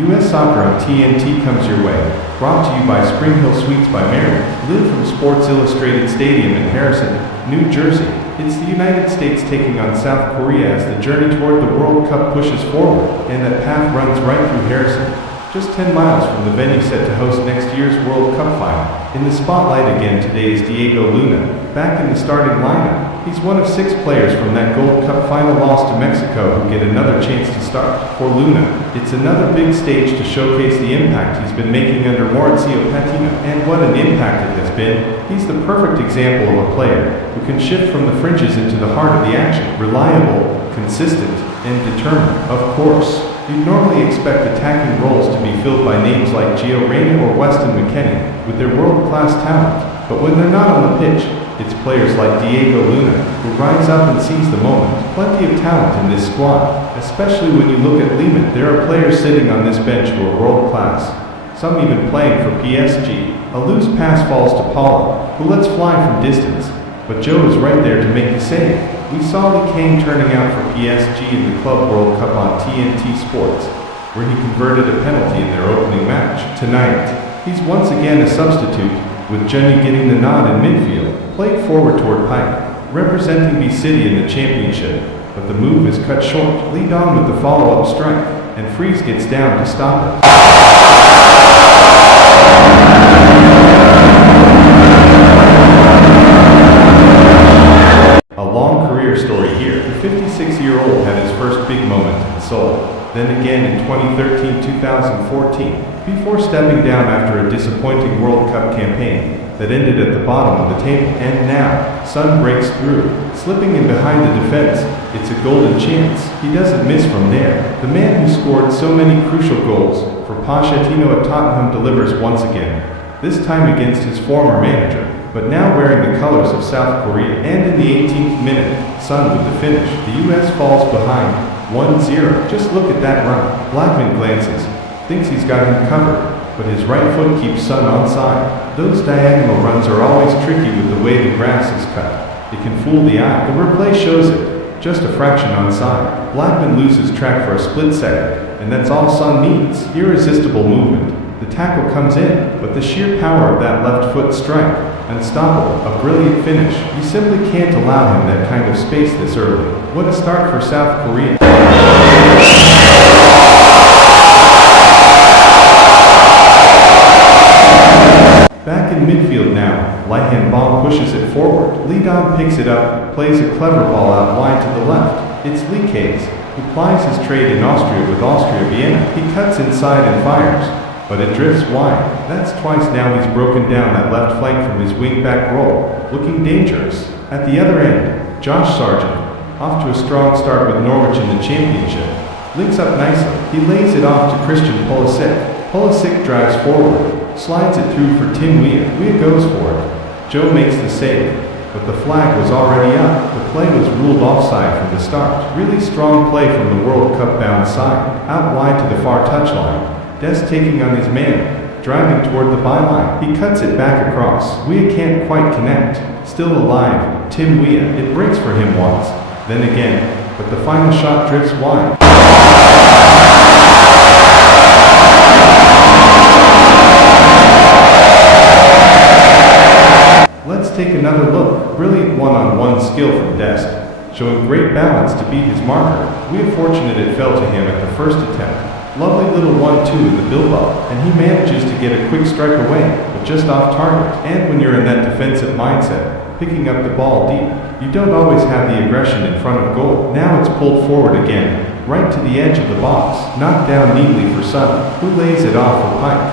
U.S. Soccer on TNT comes your way. Brought to you by Spring Hill Suites by Marriott. Live from Sports Illustrated Stadium in Harrison, New Jersey. It's the United States taking on South Korea as the journey toward the World Cup pushes forward, and that path runs right through Harrison. Just 10 miles from the venue set to host next year's World Cup final. In the spotlight again today is Diego Luna, back in the starting lineup. He's one of 6 players from that Gold Cup final loss to Mexico who get another chance to start. For Luna, it's another big stage to showcase the impact he's been making under Mauricio Patino. And what an impact it has been. He's the perfect example of a player who can shift from the fringes into the heart of the action. Reliable, consistent, and determined. Of course, you'd normally expect attacking roles to be filled by names like Gio Reyna or Weston McKennie, with their world-class talent. But when they're not on the pitch, it's players like Diego Luna who rise up and seize the moment. Plenty of talent in this squad, especially when you look at Lehman. There are players sitting on this bench who are world-class, some even playing for PSG. A loose pass falls to Paula, who lets fly from distance, but Joe is right there to make the save. We saw Lee Kane turning out for PSG in the Club World Cup on TNT Sports, where he converted a penalty in their opening match. Tonight, he's once again a substitute, with Jenny getting the nod in midfield, played forward toward Pike, representing B-City in the championship, but the move is cut short. Lead on with the follow-up strike, and Freeze gets down to stop it. A long career story here. The 56-year-old had his first big moment in Seoul, then again in 2013-2014, before stepping down after a disappointing World Cup campaign that ended at the bottom of the table. And now, Son breaks through, slipping in behind the defense. It's a golden chance. He doesn't miss from there. The man who scored so many crucial goals for Pochettino at Tottenham delivers once again, this time against his former manager, but now wearing the colors of South Korea. And in the 18th minute, Son with the finish. The U.S. falls behind 1-0. Just look at that run. Blackman glances, thinks he's got him covered, but his right foot keeps Son onside. Those diagonal runs are always tricky with the way the grass is cut. It can fool the eye. The replay shows it, just a fraction onside. Blackman loses track for a split second, and that's all Son needs. Irresistible movement. The tackle comes in, but the sheer power of that left foot strike, unstoppable, a brilliant finish. You simply can't allow him that kind of space this early. What a start for South Korea. Back in midfield now, Lihan Bong pushes it forward. Lee Dong picks it up, plays a clever ball out wide to the left. It's Lee Kays, who plies his trade in Austria with Austria Vienna. He cuts inside and fires, but it drifts wide. That's twice now he's broken down that left flank from his wing-back role, looking dangerous. At the other end, Josh Sargent, off to a strong start with Norwich in the championship, links up nicely. He lays it off to Christian Pulisic. Pulisic drives forward, slides it through for Tim Weah. Weah goes for it. Joe makes the save, but the flag was already up. The play was ruled offside from the start. Really strong play from the World Cup bound side, out wide to the far touchline. Des taking on his man, driving toward the byline. He cuts it back across. Weah can't quite connect. Still alive, Tim Weah. It breaks for him once, then again, but the final shot drifts wide. Let's take another look. Brilliant one-on-one skill from Dest, showing great balance to beat his marker. We are fortunate it fell to him at the first attempt. Lovely little 1-2 in the build-up, and he manages to get a quick strike away, but just off target. And when you're in that defensive mindset, picking up the ball deep, you don't always have the aggression in front of goal. Now it's pulled forward again, right to the edge of the box. Knocked down neatly for Son, who lays it off for Pike.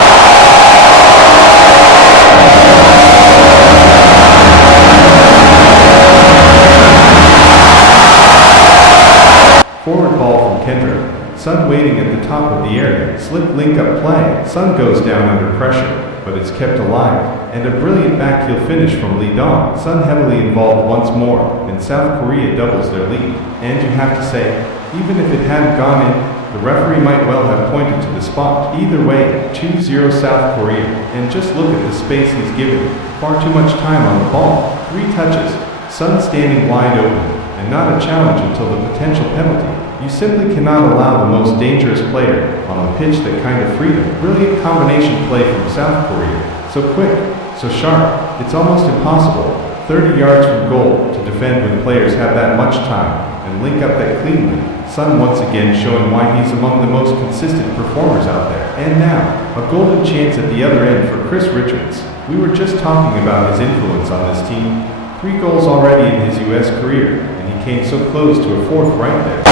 Forward ball from Kendrick. Son waiting at the top of the area. Slick link-up play. Son goes down under pressure, but it's kept alive. And a brilliant backheel finish from Lee Dong. Son heavily involved once more, and South Korea doubles their lead. And you have to say, even if it hadn't gone in, the referee might well have pointed to the spot. Either way, 2-0 South Korea. And just look at the space he's given. Far too much time on the ball. 3 touches. Son standing wide open, and not a challenge until the potential penalty. You simply cannot allow the most dangerous player on the pitch that kind of freedom. Brilliant combination play from South Korea. So quick, so sharp, it's almost impossible. 30 yards from goal to defend when players have that much time, and link up that cleanly. Son once again showing why he's among the most consistent performers out there. And now, a golden chance at the other end for Chris Richards. We were just talking about his influence on this team. 3 goals already in his US career, and he came so close to a 4th right there.